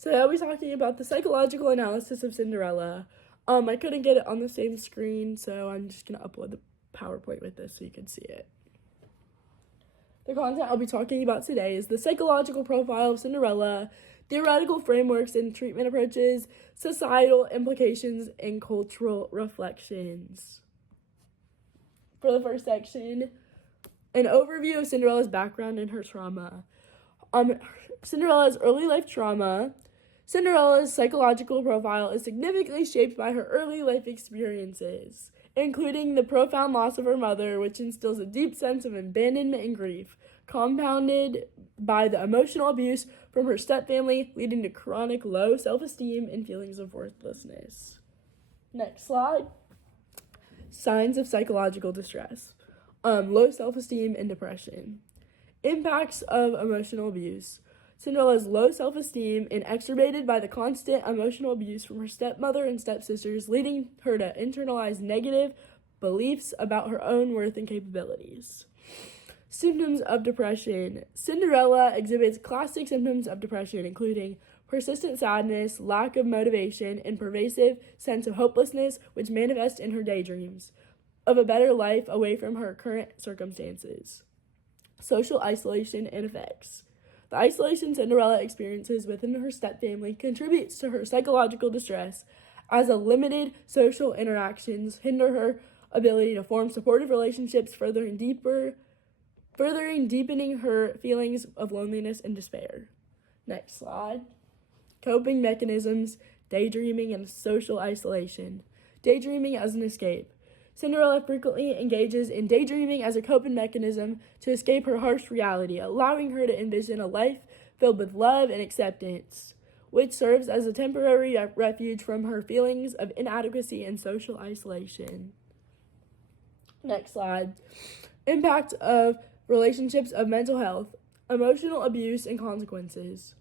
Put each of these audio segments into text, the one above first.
Today I'll be talking about the psychological analysis of Cinderella. I couldn't get it on the same screen, so I'm just going to upload the PowerPoint with this so you can see it. The content I'll be talking about today is the psychological profile of Cinderella, theoretical frameworks and treatment approaches, societal implications, and cultural reflections. For the first section, an overview of Cinderella's background and her trauma. Cinderella's early life trauma. Cinderella's psychological profile is significantly shaped by her early life experiences, including the profound loss of her mother, which instills a deep sense of abandonment and grief, compounded by the emotional abuse from her stepfamily, leading to chronic low self-esteem and feelings of worthlessness. Next slide. Signs of psychological distress. Low self-esteem and depression. Impacts of emotional abuse. Cinderella's low self-esteem and exacerbated by the constant emotional abuse from her stepmother and stepsisters, leading her to internalize negative beliefs about her own worth and capabilities. Symptoms of depression. Cinderella exhibits classic symptoms of depression, including persistent sadness, lack of motivation, and pervasive sense of hopelessness, which manifest in her daydreams of a better life away from her current circumstances. Social isolation and effects. The isolation Cinderella experiences within her stepfamily contributes to her psychological distress, as limited social interactions hinder her ability to form supportive relationships, furthering deepening her feelings of loneliness and despair. Next slide. Coping mechanisms, daydreaming, and social isolation. Daydreaming as an escape. Cinderella frequently engages in daydreaming as a coping mechanism to escape her harsh reality, allowing her to envision a life filled with love and acceptance, which serves as a temporary refuge from her feelings of inadequacy and social isolation. Next slide. Impact of relationships of mental health, emotional abuse, and consequences.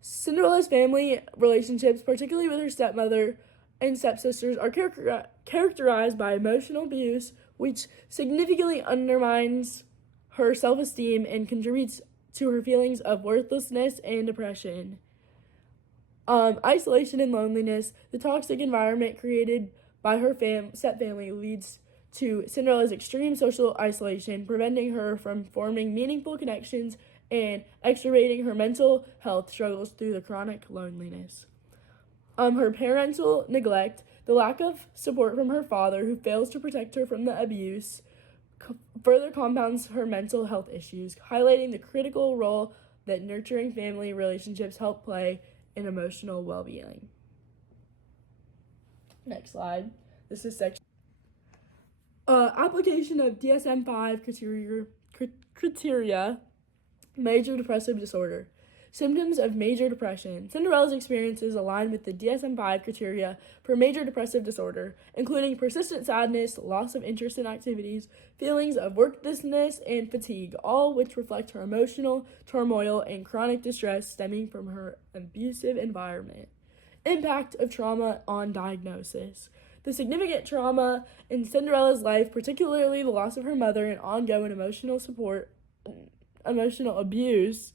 Cinderella's family relationships, particularly with her stepmother and stepsisters, are characterized by emotional abuse, which significantly undermines her self-esteem and contributes to her feelings of worthlessness and depression. Isolation and loneliness. The toxic environment created by her stepfamily leads to Cinderella's extreme social isolation, preventing her from forming meaningful connections and exacerbating her mental health struggles through the chronic loneliness. Her parental neglect, the lack of support from her father, who fails to protect her from the abuse, further compounds her mental health issues, highlighting the critical role that nurturing family relationships help play in emotional well-being. Next slide. This is section. Application of DSM-5 criteria, major depressive disorder. Symptoms of major depression. Cinderella's experiences align with the DSM-5 criteria for major depressive disorder, including persistent sadness, loss of interest in activities, feelings of worthlessness, and fatigue, all which reflect her emotional turmoil and chronic distress stemming from her abusive environment. Impact of trauma on diagnosis. The significant trauma in Cinderella's life, particularly the loss of her mother and ongoing emotional abuse,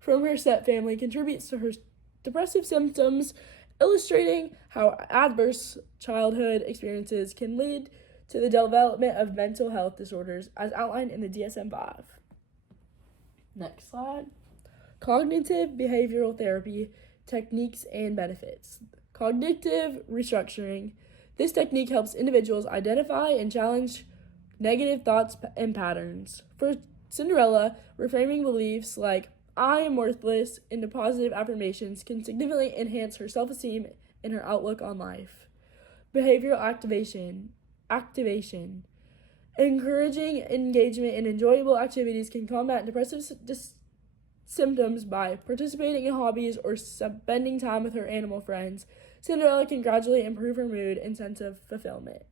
from her stepfamily, contributes to her depressive symptoms, illustrating how adverse childhood experiences can lead to the development of mental health disorders as outlined in the DSM-5. Next slide. Cognitive behavioral therapy techniques and benefits. Cognitive restructuring. This technique helps individuals identify and challenge negative thoughts and patterns. For Cinderella, reframing beliefs like I am worthless into positive affirmations can significantly enhance her self-esteem and her outlook on life. Behavioral activation. Encouraging engagement in enjoyable activities can combat depressive symptoms by participating in hobbies or spending time with her animal friends. Cinderella can gradually improve her mood and sense of fulfillment.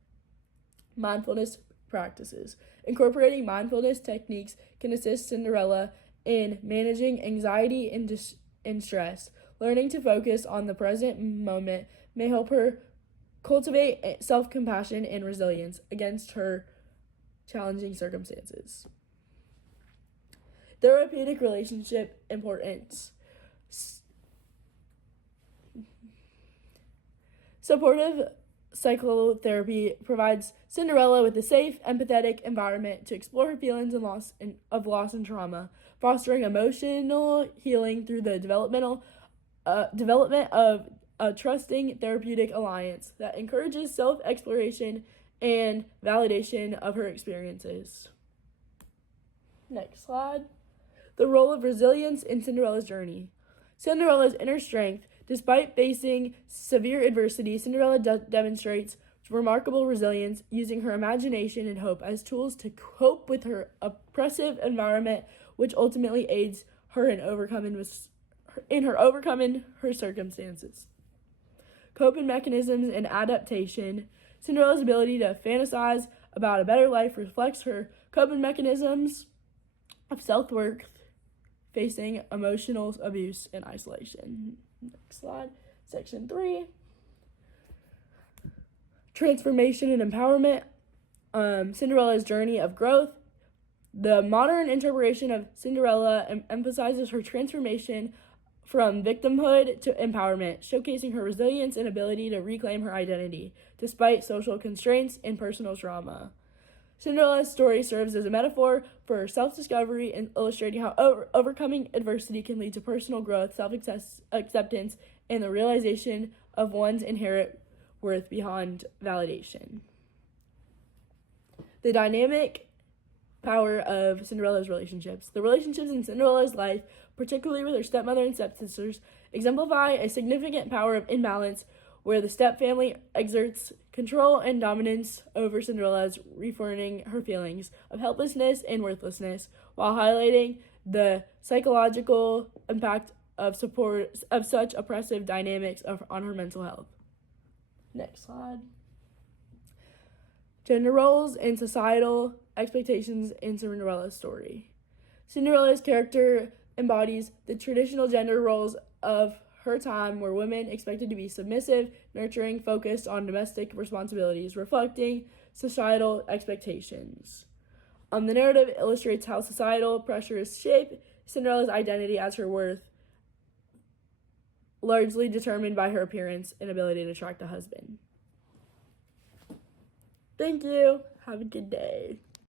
Mindfulness practices. Incorporating mindfulness techniques can assist Cinderella in managing anxiety and stress. Learning to focus on the present moment may help her cultivate self-compassion and resilience against her challenging circumstances. Therapeutic relationship importance. Supportive psychotherapy provides Cinderella with a safe, empathetic environment to explore her feelings of loss and trauma, fostering emotional healing through the development of a trusting therapeutic alliance that encourages self-exploration and validation of her experiences. Next slide. The role of resilience in Cinderella's journey. Cinderella's inner strength. Despite facing severe adversity, Cinderella demonstrates remarkable resilience, using her imagination and hope as tools to cope with her oppressive environment, which ultimately aids her in overcoming her circumstances. Coping mechanisms and adaptation. Cinderella's ability to fantasize about a better life reflects her coping mechanisms of self-worth, facing emotional abuse and isolation. Next slide. Section 3. Transformation and empowerment. Cinderella's journey of growth. The modern interpretation of Cinderella emphasizes her transformation from victimhood to empowerment, showcasing her resilience and ability to reclaim her identity, despite social constraints and personal trauma. Cinderella's story serves as a metaphor for self-discovery and illustrating how overcoming adversity can lead to personal growth, self-acceptance, and the realization of one's inherent worth beyond validation. The dynamic power of Cinderella's relationships. The relationships in Cinderella's life, particularly with her stepmother and stepsisters, exemplify a significant power of imbalance where the stepfamily exerts control and dominance over Cinderella's, reaffirming her feelings of helplessness and worthlessness, while highlighting the psychological impact of such oppressive dynamics on her mental health. Next slide. Gender roles and societal expectations in Cinderella's story. Cinderella's character embodies the traditional gender roles of her time, where women expected to be submissive, nurturing, focused on domestic responsibilities, reflecting societal expectations. The narrative illustrates how societal pressures shape Cinderella's identity as her worth, largely determined by her appearance and ability to attract a husband. Thank you. Have a good day.